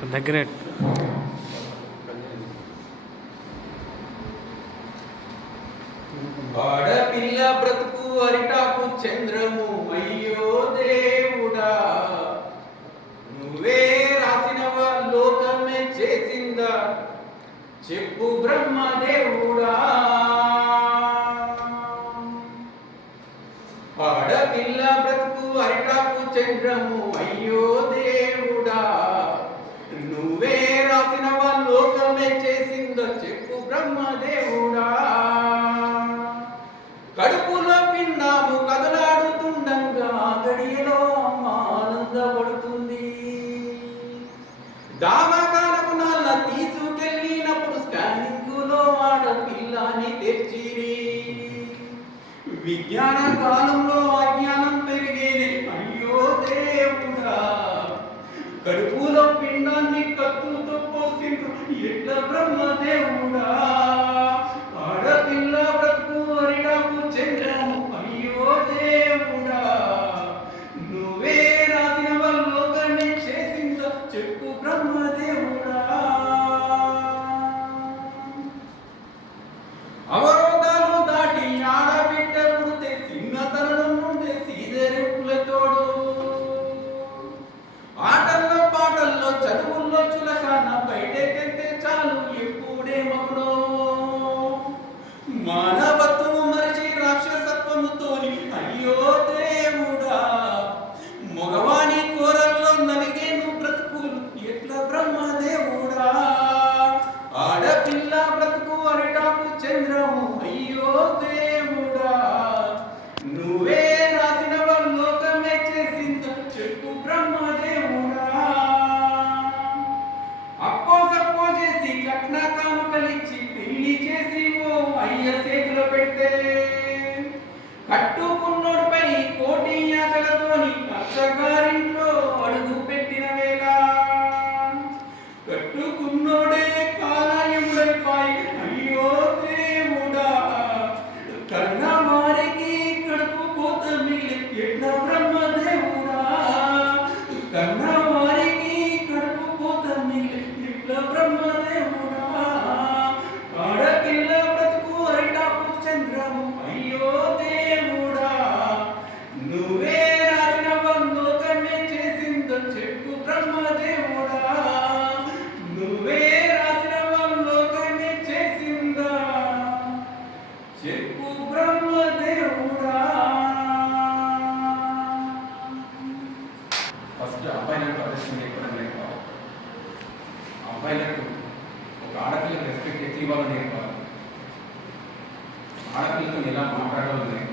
దగ్గరే ఆడపిల్ల బ్రతుకు అరిటాకు చంద్రము అయ్యో దేవుడా, నువ్వే రాసినవ లోకమే చేసిందా చెప్పు బ్రహ్మదేవుడా. ఆడపిల్ల బ్రతుకు అరిటాకు చంద్రము అయ్యో దేవుడా, నువ్వే రాసినవ లోకమే చేసిందా చెప్పు బ్రహ్మదేవుడా. కడుపులో పిండాము కదలాడుతుండగా గడియలో అమ్మ ఆనందపడుతుంది. దావకాలకు నాన్న తీసుకెళ్ళినప్పుడు స్కానింగులో ఆడపిల్లని తెచ్చిరి. విజ్ఞాన కాలంలో అజ్ఞానం పెరిగేది అయ్యో దేవుడా, కడుపులో పిండాన్ని కత్తులతో కోసిండ్రు ఎట్లా బ్రహ్మదేవుడా. ఆడపిల్ల బ్రతుకు అరిటాకు చంద్రము అయ్యో దేవుడా, నువ్వే రాసిన లోకాన్ని చేసిందో చెప్పు బ్రహ్మదేవుడా. అవరోధాలు దాటి ఆడబిడ్డ పుడితే చిన్నతనం నుండి సీదరెప్పులతోడు, ఆటల్లో పాటల్లో చదువుల్లో చులకాన బయటకెళ్తే చాలు ఎప్పుడే మగుడో. మానవత్వము మరిచి రాక్షసత్వముతోని అయ్యో దేవుడా, మగవాణి కోరల్లో నలిగేను బ్రతుకులు ఎట్లా బ్రహ్మదేవుడా. ఆడపిల్ల బ్రతుకు అరిటాకు చంద్రము అయ్యో దేవుడా, నువ్వే రాసిన లోకమే చేసిందో చెప్పు బ్రహ్మదేవుడా. అప్పో సప్పో చేసి కట్న కానుకలిచ్చి పెళ్లి చేసి ఓ అయ్య చేతిలో పెడితే, కట్టుకున్నోడిపై కోటి ఆశలతోని అత్తగారింట్లో అడుగు పెట్టిన వేళ, కట్టుకున్నోడే కాలయముడైపాయ్ అయ్యో దేవుడా. కన్న వారికి కడుపు కోత మిగిలి ఎట్లా బ్రహ్మదేవుడా, కన్న వారికి కడుపు కోత మిగిలి ఎట్లా బ్రహ్మదేవుడా. ఆడపిల్ల బ్రతుకు అరిటాకు చంద్రము అయ్యో దేవుడా, నువ్వే రాసిన లోకమే చేసిందో చెప్పు బ్రహ్మదేవుడా. నువ్వే రాసిన లోకమే చేసిందా చెప్పు బ్రహ్మదేవుడా. ఫస్ట్ అబ్బాయిలకు ప్రదర్శన చెప్పడం నేర్పాలి. అబ్బాయిలకు ఒక ఆడపిల్లకు రెస్పెక్ట్ ఎత్తి ఇవ్వాలని నేర్పాలి. ఆడపిల్లతో ఎలా మాట్లాడాలో నేర్పాలి.